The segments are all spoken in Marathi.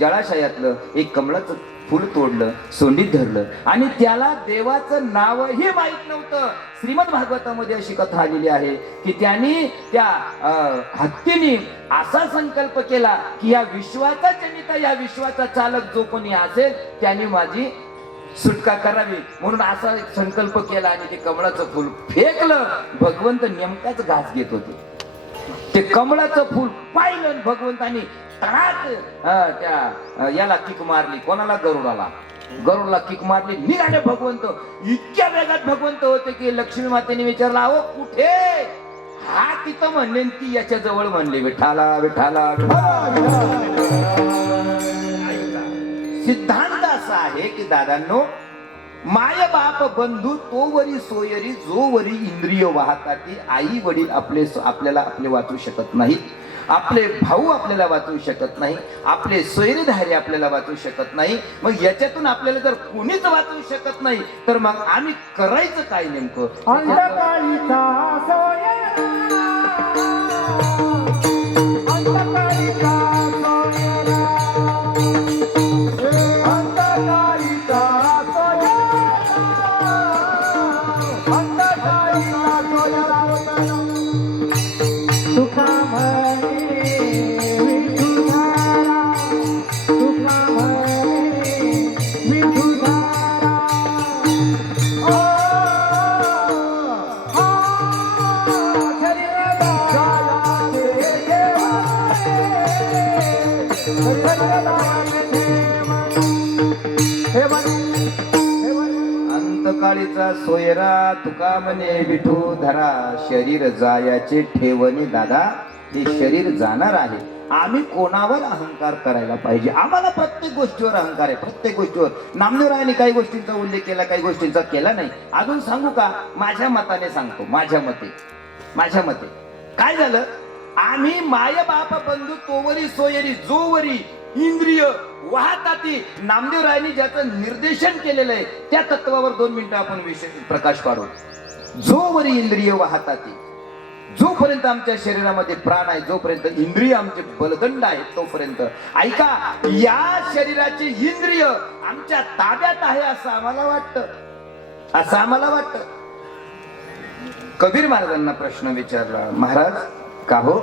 जळाशयातलं एक कमळाचं फुल तोडलं, सोंडीत धरलं आणि त्याला देवाचं नावही माहित नव्हतं. श्रीमद भागवतामध्ये अशी कथा आलेली आहे की त्यांनी त्या हत्तीने असा संकल्प केला की या विश्वाचा जनिता, या विश्वाचा चालक जो कोणी असेल त्याने माझी सुटका करावी म्हणून असा एक संकल्प केला आणि ते कमळाचं फुल फेकलं. भगवंत नेमकाच घास घेत होते. ते कमळाचं फुल पाहिलं भगवंतानी तडाक त्या याला किक मारली. कोणाला? गरुडाला किक मारली. निघाले भगवंत. इतक्या वेगात भगवंत होते की लक्ष्मी मातेने विचारला, अहो कुठे? हा तिथं म्हणले, ती याच्या जवळ म्हणले, विठाला विठाला. सिद्धांत असा आहे की दादांनो, माय बाप बंधू तोवरी सोयरी, जोवरी इंद्रिय वाहताती. आई वडील आपल्याला वाचू शकत नाहीत. आपले भाऊ आपल्याला वाचू शकत नाही. आपले सोयरीधारी आपल्याला वाचू शकत नाही. मग याच्यातून आपल्याला जर कोणीच वाचू शकत नाही तर मग आम्ही करायचं काय नेमकं? अंतकाळीचा सोयरा तुका म्हणे विठू धरा. शरीर जायाचे ठेवणे दादा, हे शरीर जाणार आहे. आम्ही कोणावर अहंकार करायला पाहिजे? आम्हाला प्रत्येक गोष्टीवर अहंकार आहे. प्रत्येक गोष्टीवर. नामदेवरायांनी काही गोष्टींचा उल्लेख केला, काही गोष्टींचा केला नाही. अजून सांगू का? माझ्या मताने सांगतो. माझ्या मते काय झालं? आम्ही माय बाप बंधू तोवरी सोयरी, जोवरी इंद्रिय वाहताती. नामदेवरायांनी ज्याचं निर्देशन केलेलं आहे त्या तत्वावर 2 मिनिटं आपण प्रकाश पाडू. जोवरी इंद्रिय वाहताती, जोपर्यंत आमच्या शरीरामध्ये प्राण आहे, जोपर्यंत इंद्रिय आमचे बलदंड आहेत, तोपर्यंत ऐका, या शरीराचे इंद्रिय आमच्या ताब्यात आहे असं आम्हाला वाटतं. कबीर महाराजांना प्रश्न विचारला, महाराज का हो,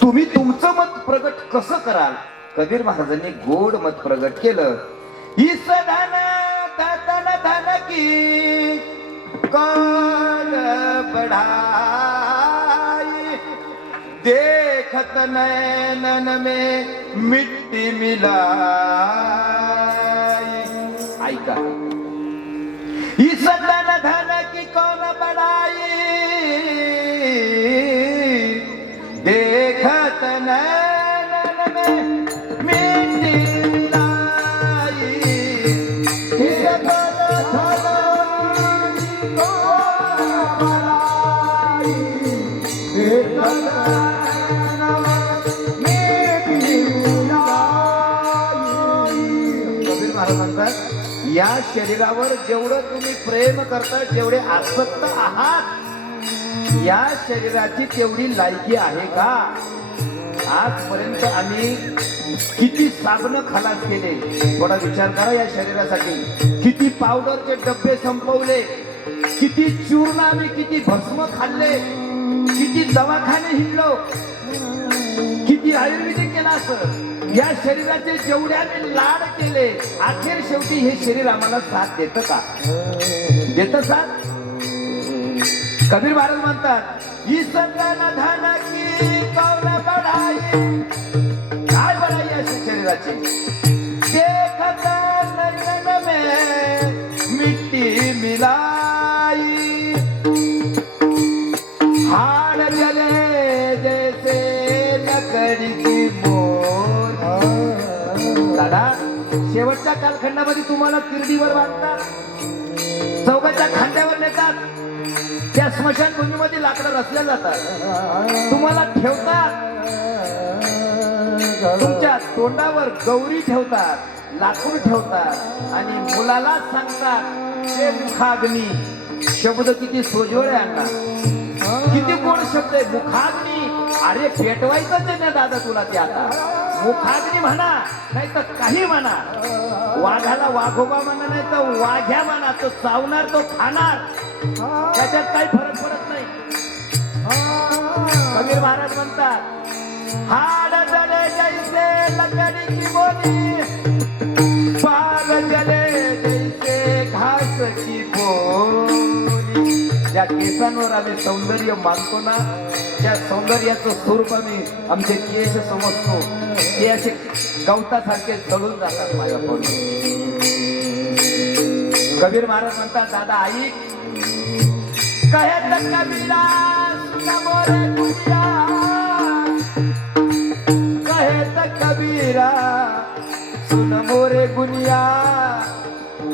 तुम्ही तुमचं मत प्रगट कसं कराल? कबीर महाराजांनी गोड मत प्रगट केलं. इस धन तन धन की कौन बढ़ाई, देखत नैनन में मिट्टी मिलाई. ऐका, इस धन धन की कौन बढ़ाई, देखत नैनन में मिट्टी मिलाई. इस धन या शरीरावर जेवढं तुम्ही प्रेम करता, जेवढे आसक्त आहात, या शरीराची तेवढी लायकी आहे का? आजपर्यंत आम्ही किती साबण खलास केले, थोडा विचार करा या शरीरासाठी. किती पावडरचे डब्बे संपवले, किती चूर्ण आम्ही, किती भस्म खाल्ले, किती दवाखाने हिंडलो, किती आयुर्वेदिक केला. असं या शरीराचे जेवढे आम्ही लाड केले, अखेर शेवटी हे शरीर आम्हाला साथ देतं का? देतं साथ? कबीर महाराज म्हणतात, इस धन धन की कौन बढ़ाई. काय बढ़ाई या शरीराची? देखत नैनन में मिट्टी मिलाई, हाड़ जले जैसे लकड़ी की मोर. दादा, शेवटच्या कालखंडामध्ये तुम्हाला किरडीवर बांधतात, चौकाच्या खांद्यावर नेतात, त्या स्मशानभूमीमध्ये लाकडं रचल्या जातात, तुम्हाला ठेवतात, तुमच्या तोंडावर गौरी ठेवतात, लाकूड ठेवतात आणि मुलाला सांगतात ते मुखाग्नी. शब्द किती सोजवळ आहे अण्णा. किती गोड शब्द आहे, मुखाग्नी. अरे पेटवायचंच आहे ना दादा तुला ते आता. मुखाग्नी म्हणा नाही तर काही म्हणा, वाघाला वाघोबा म्हणा नाही तर वाघ्या म्हणा, तो चावणार तो खाणार, त्याच्यात काही फरक पडत नाही. कबीर महाराज म्हणतात, हाड जले जैसे लकड़ी की बोली, पाग जले जैसे घास की बोली. ज्या केसांवर आम्ही सौंदर्य मानतो ना, त्या सौंदर्याचं स्वरूप आम्ही आमचे केस समजतो, ते असे गवतासारखे चढून जातात माझ्या पोटी. कबीर महाराज म्हणतात, दादा ऐक, कहे कबीरा सुन मोरे गुनिया, कहे कबीरा सुन मोरे गुनिया,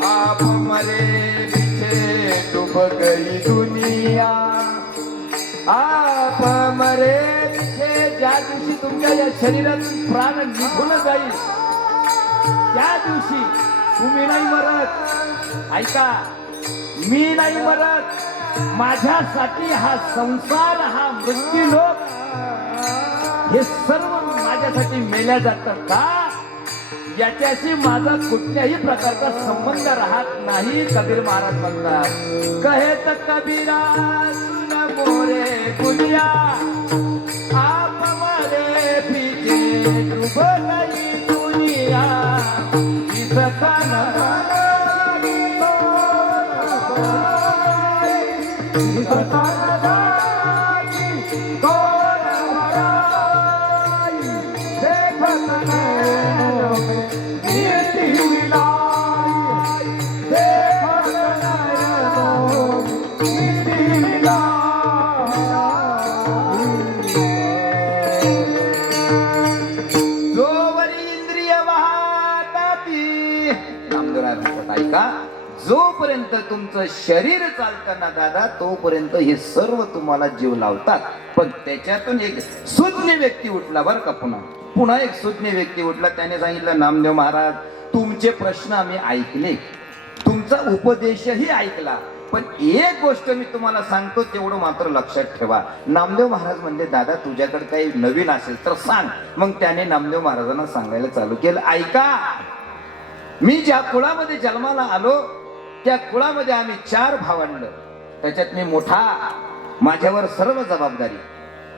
आप मरे पीछे डूब गई दुनिया. आप मरे पीछे, ज्या दिवशी तुमच्या या शरीरातून प्राण निघून जाईल त्या दिवशी तुम्ही नाही मरत. ऐका, मी नाही मरत, माझ्यासाठी हा संसार, हा मृत्यू लोक, हे सर्व माझ्यासाठी मेल्या जातात का, याच्याशी माझा कुठल्याही प्रकारचा संबंध राहत नाही. कबीर महाराज म्हणतात, कहे तर कबीरा सुन मोरे गुनिया, आप मरे पीछे डूब गई दुनिया. इसका जोपर्यंत तुमचं शरीर चालतं ना दादा, तोपर्यंत हे सर्व तुम्हाला जीव लावतात. पण त्याच्यातून एक सुज्ञ व्यक्ती उठला बरं का, पुन्हा एक सुज्ञ व्यक्ती उठला. त्याने सांगितलं, नामदेव महाराज, तुमचे प्रश्न आम्ही ऐकले, तुमचा उपदेशही ऐकला, पण एक गोष्ट मी तुम्हाला सांगतो, तेवढं मात्र लक्षात ठेवा. नामदेव महाराज म्हणले, दादा तुझ्याकडे काही नवीन असेल तर सांग. मग त्याने नामदेव महाराजांना सांगायला चालू केलं, ऐका, मी ज्या कुळामध्ये जन्माला आलो त्या कुळामध्ये आम्ही 4 भावंड, त्याच्यात मी मोठा, माझ्यावर सर्व जबाबदारी.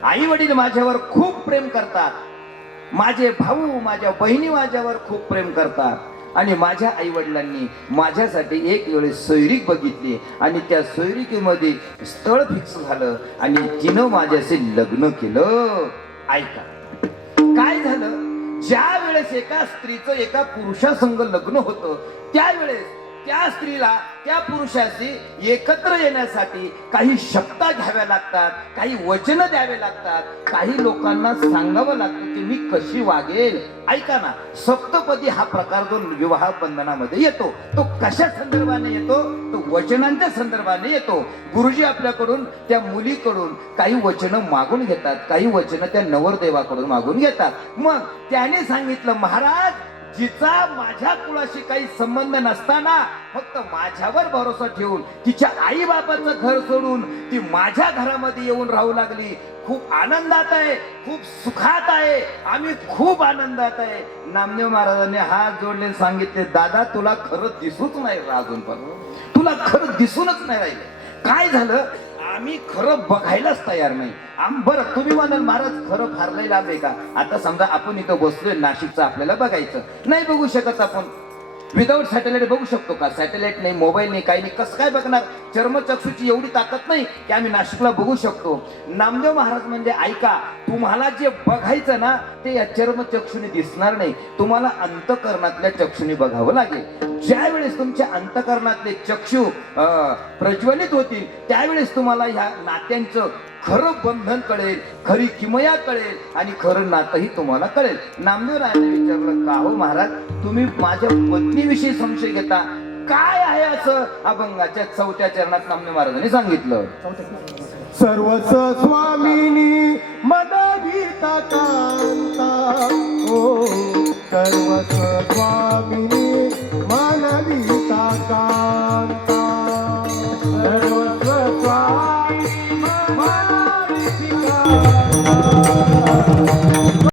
आई वडील माझ्यावर खूप प्रेम करतात, माझे भाऊ माझ्या बहिणी माझ्यावर खूप प्रेम करतात. आणि माझ्या आई वडिलांनी माझ्यासाठी एक वेळेस सोयरीक बघितली आणि त्या सोयरिकेमध्ये स्थळ फिक्स झालं आणि तिनं माझ्याशी लग्न केलं. ऐका, काय झालं, ज्या वेळेस एका स्त्रीचं एका पुरुषासंग लग्न होतं, त्यावेळेस त्या स्त्रीला त्या पुरुषाशी एकत्र येण्यासाठी काही शब्द घ्याव्या लागतात, काही वचन द्यावे लागतात, काही लोकांना सांगावं लागतं की मी कशी वागेल. ऐका ना, सप्तपदी हा प्रकार जो विवाह बंधनामध्ये येतो, तो कशा संदर्भाने येतो, तो वचनांच्या संदर्भाने येतो. गुरुजी आपल्याकडून त्या मुलीकडून काही वचनं मागून घेतात, काही वचनं त्या नवरदेवाकडून मागून घेतात. मग त्याने सांगितलं, महाराज, जिचा माझ्या कुळाशी काही संबंध नसताना फक्त माझ्यावर भरोसा ठेवून तिच्या आई बाबाचं घर सोडून ती माझ्या घरामध्ये येऊन राहू लागली. खूप आनंदात आहे, खूप सुखात आहे, आम्ही खूप आनंदात आहे. नामदेव महाराजांनी हात जोडले, सांगितले, दादा तुला खरं दिसूच नाही अजून, पण तुला खरं दिसूनच नाही राहिले. काय झालं, आम्ही खरं बघायलाच तयार नाही. बरं, तुम्ही म्हणाल महाराज खरं फार लई लांब आहे का. आता समजा आपण इथं बसलोय नाशिकचं, आपल्याला बघायचं नाही, बघू शकत आपण. विदाऊट सॅटेलाइट बघू शकतो का? सॅटेलाइट नाही, मोबाईल नाही, काही नाही, कसं काय बघणार. चर्मचक्षुची एवढी ताकद नाही की आम्ही नाशिकला बघू शकतो. नामदेव महाराज म्हणजे, ऐका, तुम्हाला जे बघायचं ना ते या चर्मचक्षुने दिसणार नाही, तुम्हाला अंतकरणातल्या चक्षुने बघावं लागेल. ज्या वेळेस तुमच्या अंतकरणातले चक्षु प्रज्वलित होतील त्यावेळेस तुम्हाला ह्या नात्यांचं खरं बंधन कळेल, खरी किमया कळेल आणि खरं नातंही तुम्हाला कळेल. नामदेव रायाने विचारलं, का हो महाराज, तुम्ही माझ्या पत्नीविषयी संशय घेता, काय आहे असं. अभंगाच्या 4थ्या चरणात नामदेव महाराजांनी सांगितलं, सर्वस्व स्वामिनी मदभिता कांता, ओ सर्वस्व स्वामिनी